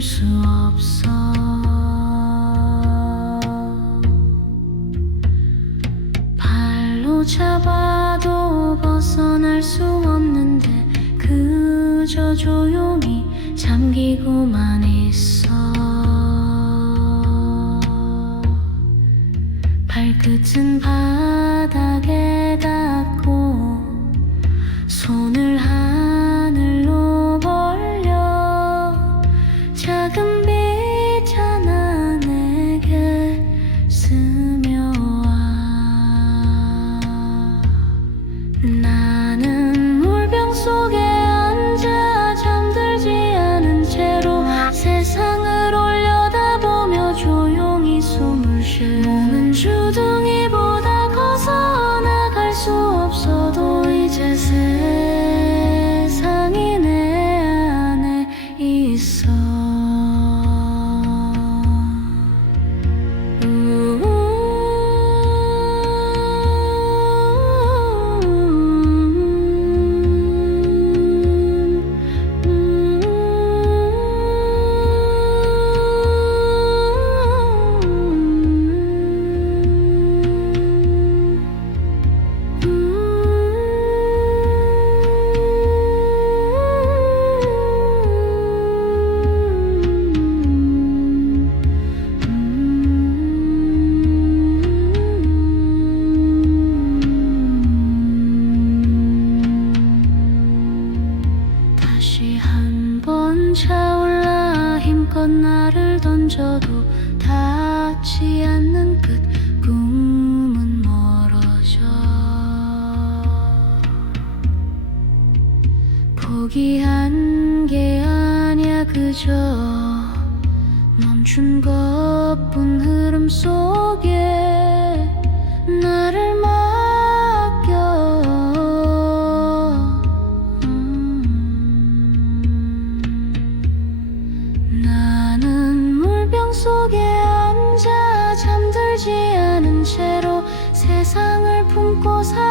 쉴수 없어. 발로 잡아도 벗어날 수 없는데 그저 조용히 힘껏 나를 던져도 닿지 않는 끝 꿈은 멀어져. 포기한 게 아니야 그저 멈춘 것뿐 흐름 속에 속에 앉아 잠들지 않은 채로 세상을 품고 살아